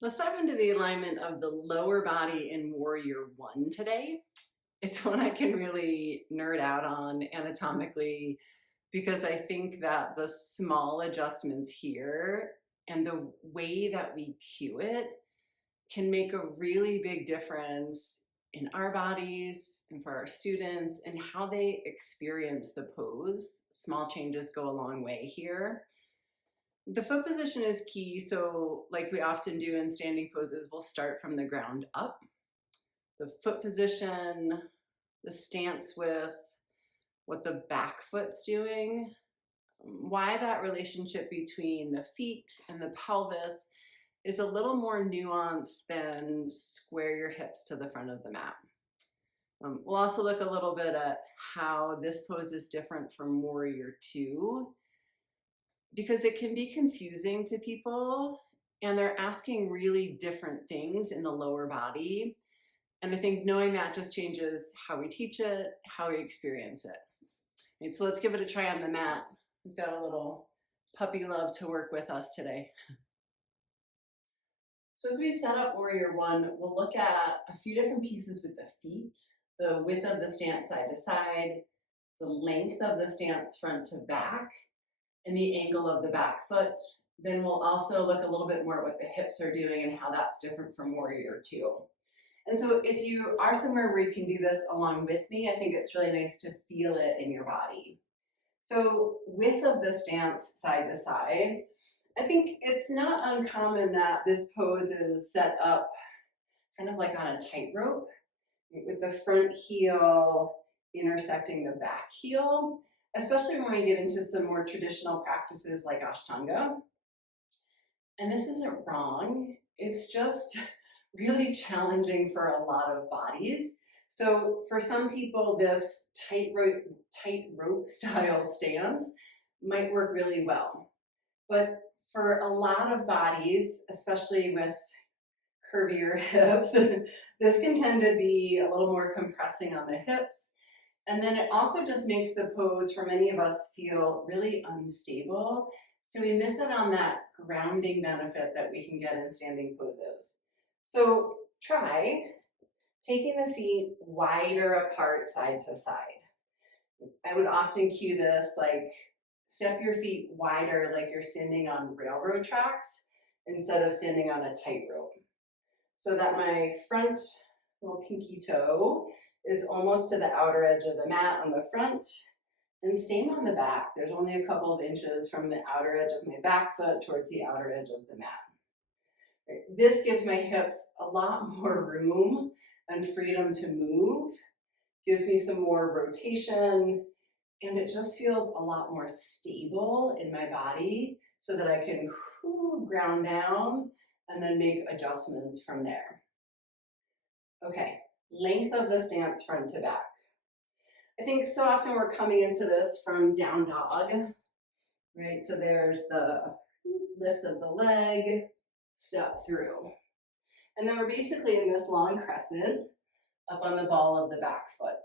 Let's dive into the alignment of the lower body in Warrior One today. It's one I can really nerd out on anatomically because I think that the small adjustments here and the way that we cue it can make a really big difference in our bodies and for our students and how they experience the pose. Small changes go a long way here. The foot position is key. So, like we often do in standing poses, we'll start from the ground up. The foot position, the stance with what the back foot's doing, why that relationship between the feet and the pelvis is a little more nuanced than square your hips to the front of the mat. We'll also look a little bit at how this pose is different from Warrior Two, because it can be confusing to people and they're asking really different things in the lower body. And I think knowing that just changes how we teach it, how we experience it. Right, so let's give it a try on the mat. We've got a little puppy love to work with us today. So as we set up Warrior One, we'll look at a few different pieces with the feet, the width of the stance side to side, the length of the stance front to back, and the angle of the back foot. Then we'll also look a little bit more at what the hips are doing and how that's different from Warrior Two. And so if you are somewhere where you can do this along with me, I think it's really nice to feel it in your body. So width of the stance side to side, I think it's not uncommon that this pose is set up kind of like on a tightrope, with the front heel intersecting the back heel, especially when we get into some more traditional practices like Ashtanga. And this isn't wrong, it's just really challenging for a lot of bodies. So for some people, this tightrope style stance might work really well. But for a lot of bodies, especially with curvier hips, this can tend to be a little more compressing on the hips. And then it also just makes the pose for many of us feel really unstable. So we miss out on that grounding benefit that we can get in standing poses. So try taking the feet wider apart side to side. I would often cue this like step your feet wider like you're standing on railroad tracks instead of standing on a tightrope. So that my front little pinky toe is almost to the outer edge of the mat on the front, and same on the back. There's only a couple of inches from the outer edge of my back foot towards the outer edge of the mat. Right. This gives my hips a lot more room and freedom to move, gives me some more rotation, and it just feels a lot more stable in my body so that I can ground down and then make adjustments from there. Okay, length of the stance front to back. I think so often we're coming into this from down dog, right? So there's the lift of the leg, step through. And then we're basically in this long crescent up on the ball of the back foot.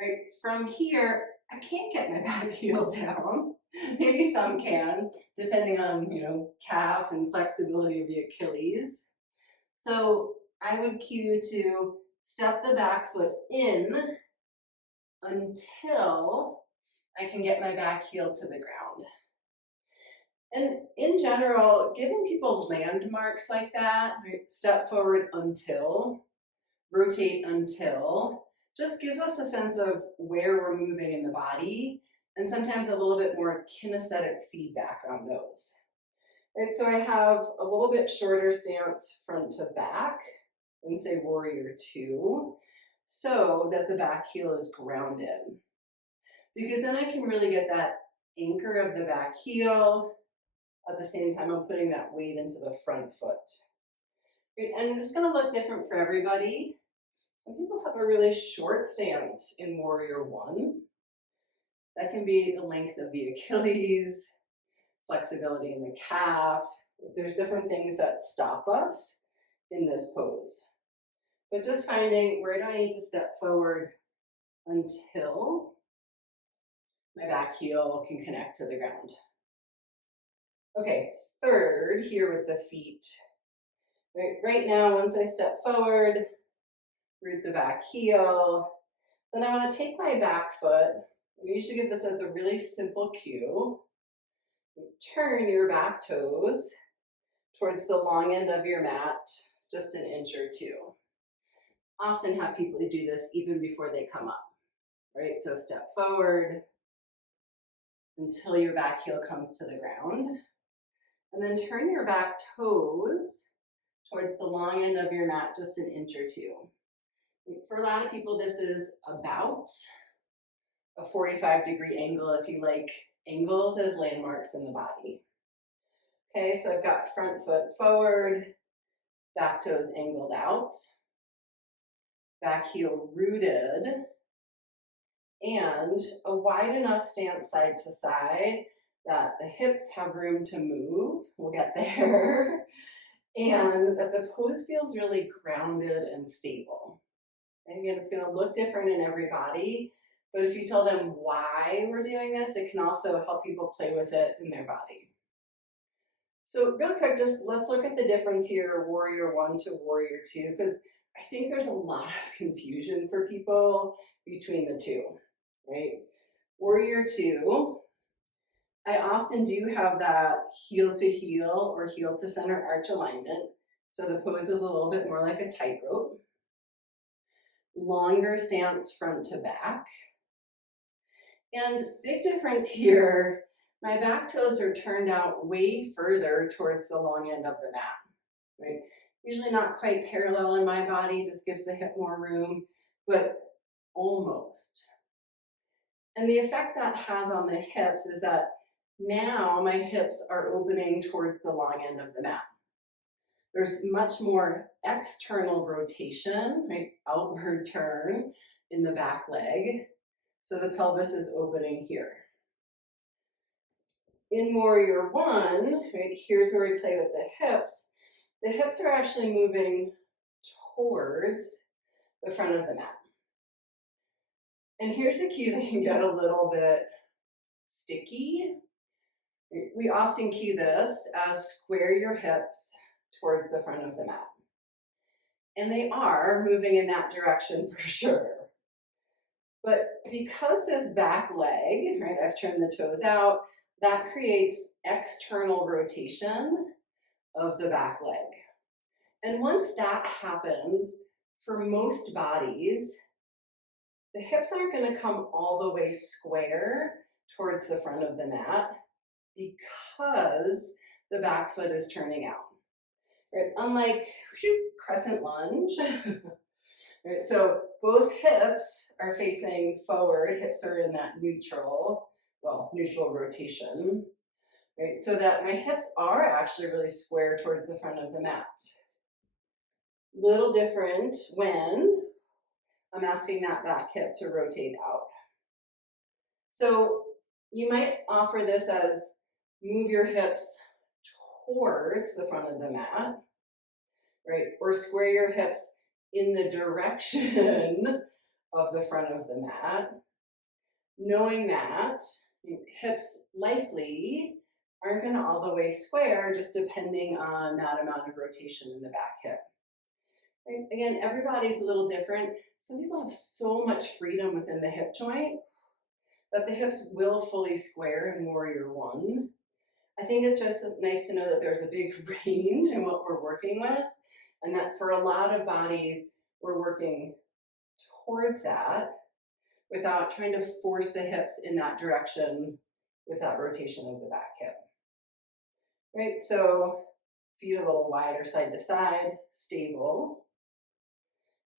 Right, from here, I can't get my back heel down. Maybe some can, depending on, calf and flexibility of the Achilles. So I would cue to step the back foot in until I can get my back heel to the ground. And in general, giving people landmarks like that, right, step forward until, rotate until, just gives us a sense of where we're moving in the body and sometimes a little bit more kinesthetic feedback on those. Right, so I have a little bit shorter stance front to back than say Warrior Two, so that the back heel is grounded. Because then I can really get that anchor of the back heel. At the same time, I'm putting that weight into the front foot. Right, and it's going to look different for everybody. Some people have a really short stance in Warrior One. That can be the length of the Achilles, flexibility in the calf. There's different things that stop us in this pose. But just finding where do I need to step forward until my back heel can connect to the ground. Okay, third here with the feet. Right now, once I step forward, root the back heel, then I want to take my back foot. We usually give this as a really simple cue. Turn your back toes towards the long end of your mat, just an inch or two. Often have people do this even before they come up, right? So step forward until your back heel comes to the ground. And then turn your back toes towards the long end of your mat, just an inch or two. For a lot of people, this is about a 45-degree angle if you like angles as landmarks in the body. Okay, so I've got front foot forward, back toes angled out, back heel rooted, and a wide enough stance side to side that the hips have room to move. We'll get there. And that the pose feels really grounded and stable. And again, it's going to look different in every body, but if you tell them why we're doing this, it can also help people play with it in their body. So real quick, just let's look at the difference here, warrior one to warrior two, because I think there's a lot of confusion for people between the two, right? Warrior two, I often do have that heel to heel or heel to center arch alignment. So the pose is a little bit more like a tightrope. Longer stance front to back. And big difference here, my back toes are turned out way further towards the long end of the mat, right? Usually not quite parallel in my body, just gives the hip more room, but almost. And the effect that has on the hips is that now my hips are opening towards the long end of the mat. There's much more external rotation, right? Outward turn in the back leg. So the pelvis is opening here. In warrior one, right, here's where we play with the hips. The hips are actually moving towards the front of the mat. And here's a cue that can get a little bit sticky. We often cue this as square your hips towards the front of the mat. And they are moving in that direction for sure. But because this back leg, right, I've turned the toes out, that creates external rotation of the back leg. And once that happens, for most bodies, the hips aren't going to come all the way square towards the front of the mat because the back foot is turning out. Right? Unlike crescent lunge, right? So both hips are facing forward, hips are in that neutral rotation, right? So that my hips are actually really square towards the front of the mat. Little different when I'm asking that back hip to rotate out. So you might offer this as move your hips towards the front of the mat, right? Or square your hips in the direction of the front of the mat, knowing that hips likely aren't going to all the way square, just depending on that amount of rotation in the back hip. Right? Again, everybody's a little different. Some people have so much freedom within the hip joint that the hips will fully square in warrior one. I think it's just nice to know that there's a big range in what we're working with, and that for a lot of bodies, we're working towards that without trying to force the hips in that direction with that rotation of the back hip. Right, so feet a little wider side to side, stable.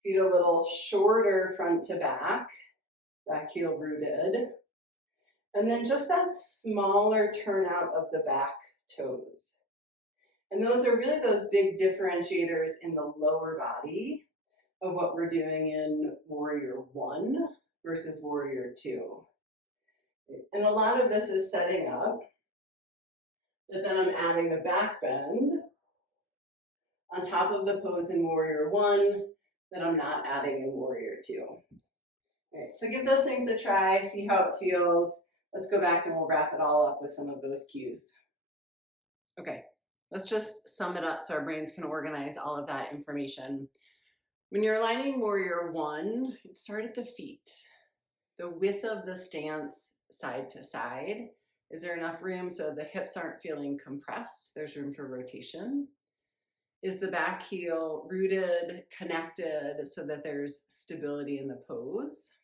Feet a little shorter front to back heel rooted. And then just that smaller turnout of the back toes. And those are really those big differentiators in the lower body of what we're doing in warrior one versus warrior two. And a lot of this is setting up that then I'm adding the back bend on top of the pose in warrior one that I'm not adding in warrior two. All right, so give those things a try, see how it feels. Let's go back and we'll wrap it all up with some of those cues. Okay, Let's just sum it up so our brains can organize all of that information. When you're aligning warrior one, start at the feet. The width of the stance side to side. Is there enough room so the hips aren't feeling compressed? There's room for rotation. Is the back heel rooted, connected so that there's stability in the pose?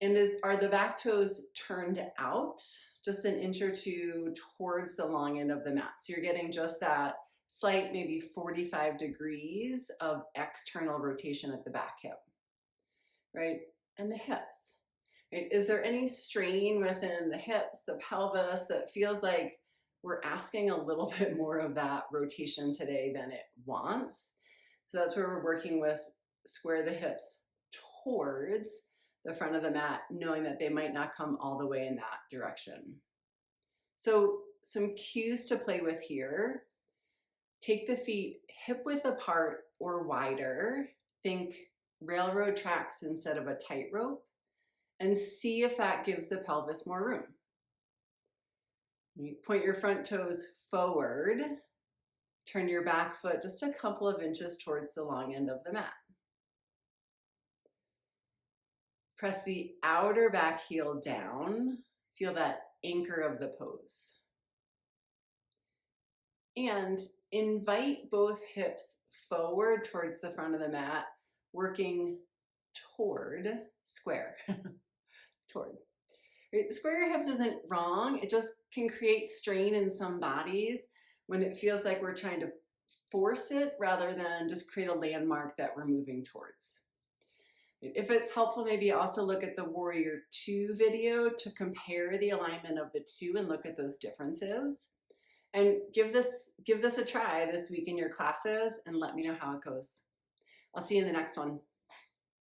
And are the back toes turned out just an inch or two towards the long end of the mat? So you're getting just that slight, maybe 45 degrees of external rotation at the back hip, right? And the hips, right? Is there any strain within the hips, the pelvis that feels like we're asking a little bit more of that rotation today than it wants? So that's where we're working with square the hips towards the front of the mat, knowing that they might not come all the way in that direction. So some cues to play with here. Take the feet hip width apart or wider. Think railroad tracks instead of a tightrope, and see if that gives the pelvis more room. You point your front toes forward. Turn your back foot just a couple of inches towards the long end of the mat. Press the outer back heel down. Feel that anchor of the pose. And invite both hips forward towards the front of the mat, working toward square. Toward. Right? Square your hips isn't wrong. It just can create strain in some bodies when it feels like we're trying to force it rather than just create a landmark that we're moving towards. If it's helpful, maybe also look at the Warrior 2 video to compare the alignment of the two and look at those differences. And give this a try this week in your classes and let me know how it goes. I'll see you in the next one.